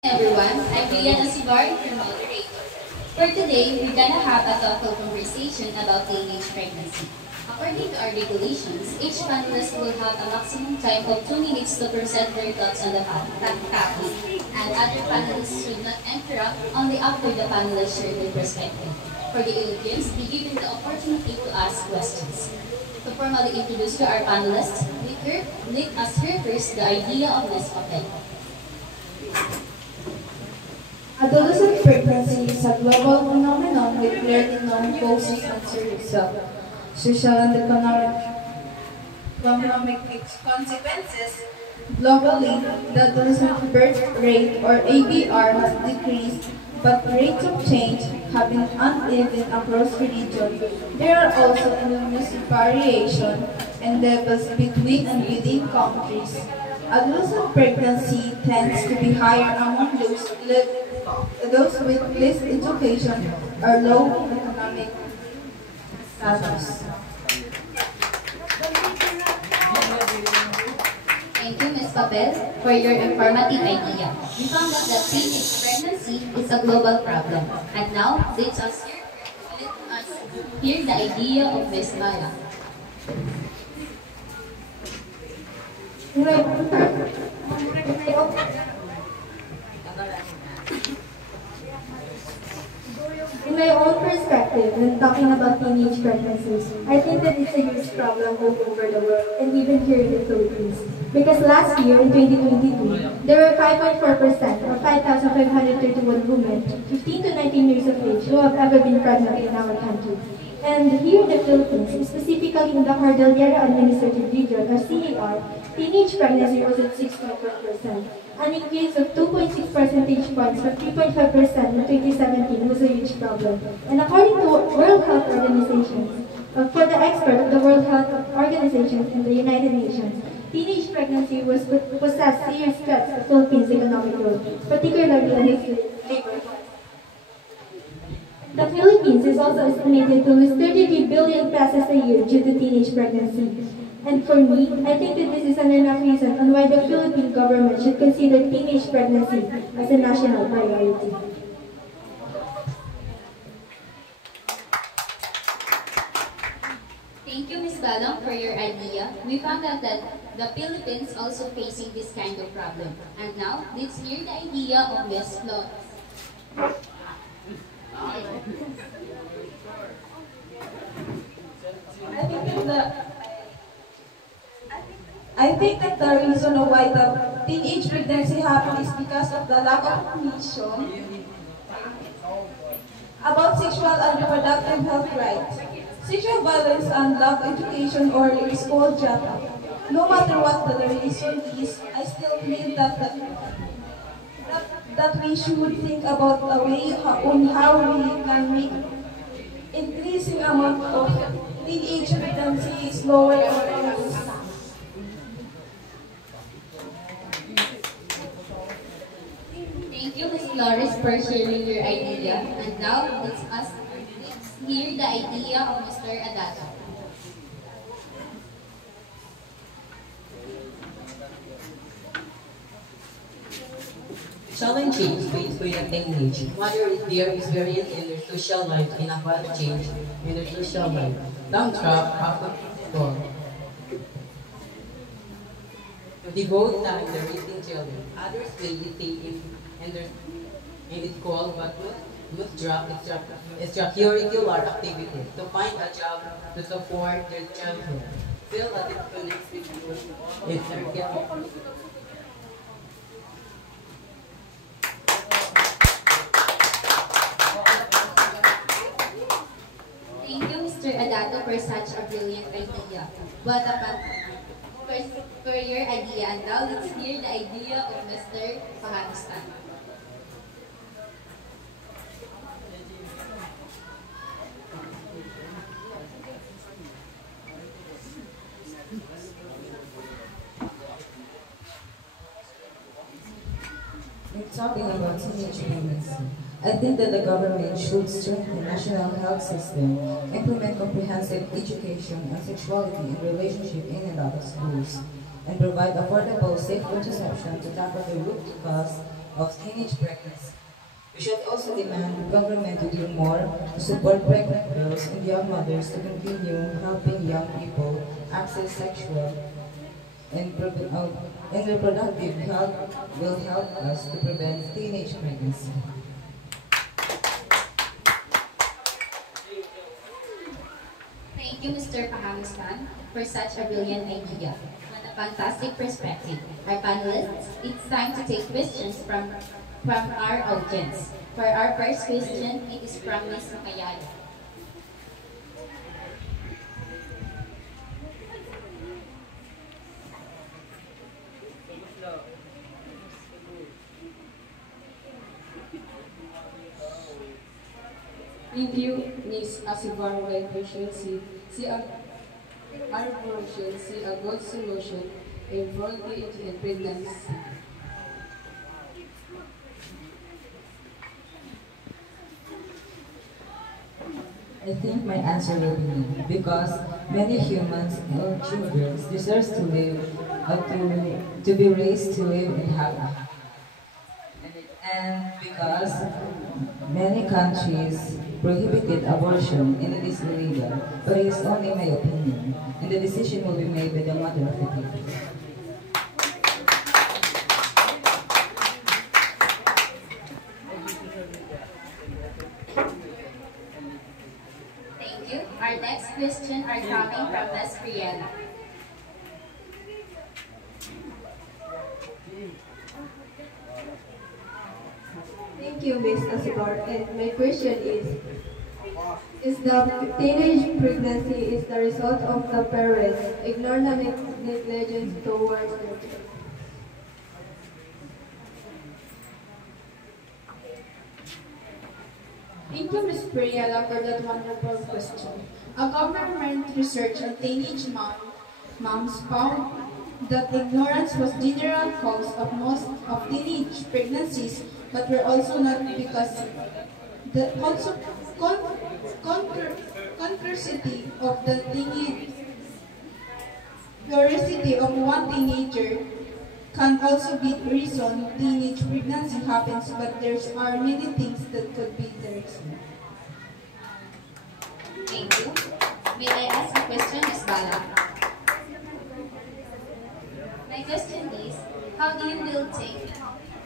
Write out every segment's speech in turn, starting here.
Everyone, I'm Rian Asibar, your moderator. For today, we're gonna have a thoughtful conversation about teenage pregnancy. According to our regulations, each panelist will have a maximum time of 2 minutes to present their thoughts on the topic, and other panelists should not interrupt only after the panelists share their perspective. For the audience, be given the opportunity to ask questions. To formally introduce to our panelists, let us hear first the idea of this topic. Adolescent pregnancy is a global phenomenon with clearly known causes and serious social and economic consequences. Globally, the adolescent birth rate or ABR has decreased, but rates of change have been uneven across the region. There are also enormous variation in levels between and within countries. Adolescent pregnancy tends to be higher among those with less education or low economic status. Thank you, Ms. Papel, for your informative idea. We found out that teenage pregnancy is a global problem. And now, let us hear the idea of Ms. Maya. In my own perspective, when talking about teenage pregnancies, I think that it's a huge problem all over the world and even here in the Philippines. Because last year, in 2022, there were 5.4% or 5,531 women, 15 to 19 years of age, who have ever been pregnant in our country. And here in the Philippines, specifically in the Cordillera Administrative Region, or CAR, teenage pregnancy was at 6.1%. An increase of 2.6 percentage points from 3.5% in 2017 was a huge problem. And according to World Health Organization, for the expert of the World Health Organization in the United Nations, teenage pregnancy was possessed serious threats to Philippines' economic growth, particularly on its labor force. The Philippines is also estimated to lose 33 billion pesos a year due to teenage pregnancy. And for me, I think that this is an enough reason on why the Philippine government should consider teenage pregnancy as a national priority. Thank you, Ms. Balong, for your idea. We found out that the Philippines also facing this kind of problem. And now, let's hear the idea of Ms. Flores. I think that the reason why the teenage pregnancy happens is because of the lack of information about sexual and reproductive health rights. Sexual violence and lack of education or school dropout. No matter what the reason is, I still feel that we should think about a way on how we can make increasing amount of teenage pregnancy slower or reduce. Thank you, Ms. Flores, for sharing your idea. And now, let's hear the idea of Mr. Adato. Challenging ways with a teenage. Whether their experience in their social life in a what change in their social life. Down track after storm. To devote time to raising children. Others will be taken in its call, but would drop extracurricular activities to find a job to support their childhood. Feel a disconnect if they're getting. Thank you, Mr. Adato, for such a brilliant idea. What about for your idea? And now let's hear the idea of Mr. Pahanistan. We're talking about teenage pregnancy. I think that the government should strengthen the national health system, implement comprehensive education on sexuality and relationship in adult schools, and provide affordable, safe contraception to tackle the root cause of teenage pregnancy. We should also demand government to do more to support pregnant girls and young mothers to continue helping young people access sexual and reproductive health will help us to prevent teenage pregnancy. Thank you, Mr. Pahamustan, for such a brilliant idea. What a fantastic perspective. Our panelists, it's time to take questions from our audience. For our first question, it is from Ms. Makayalo. In view Ms. Asibar question, see our version, see a good solution in voluntary and pregnancy. I think my answer will be no, because many humans or children deserve to live, to be raised to live and have a happy life. And because many countries prohibited abortion and it is illegal, but it is only my opinion, and the decision will be made by the mother of the baby. Thank you. Our next question are coming from Ms. Briella. Thank you, Ms. Asibar. And my question is the teenage pregnancy is the result of the parents' ignorant negligence towards their children? Thank you, Ms. Priela, for that wonderful question. A government research on teenage moms found that ignorance was general cause of most of teenage pregnancies, but were also not because the curiosity of the curiosity of one teenager can also be the reason teenage pregnancy happens, but there are many things that could be the reason. Thank you. May I ask a question, Ms. Bala? My question is, how do you will take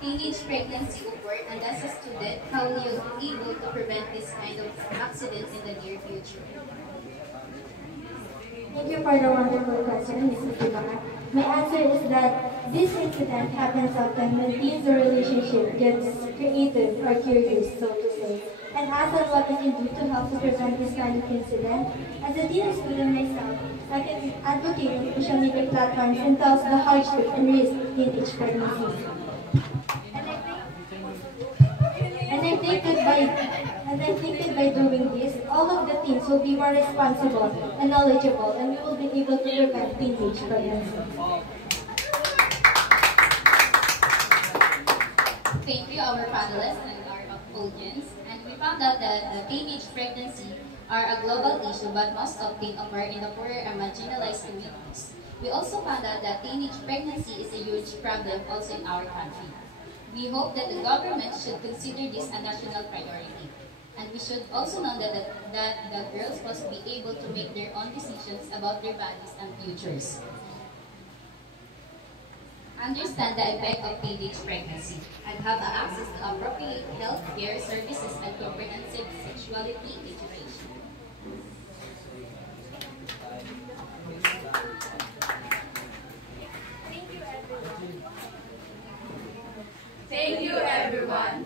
teenage pregnancy over, and as a student, how will you be able to prevent this kind of accidents in the near future? Thank you for the wonderful question, Mrs. Ibarra. My answer is that this incident happens often when teens or relationship gets creative or curious, so to say. And as on what I can do to help to prevent this kind of incident, as a teen student myself, I can advocate on social media platforms and tell the hardship and risk teenage pregnancies. And I think that by doing this, all of the teens will be more responsible and knowledgeable, and we will be able to prevent teenage pregnancy. Thank you, our panelists and our audience. And we found out that teenage pregnancy are a global issue, but most often occur in the poorer and marginalized communities. We also found out that teenage pregnancy is a huge problem also in our country. We hope that the government should consider this a national priority. And we should also know that the girls must be able to make their own decisions about their bodies and futures. Understand the effect of teenage pregnancy and have access to appropriate health care services and comprehensive sexuality education. Thank you, everyone.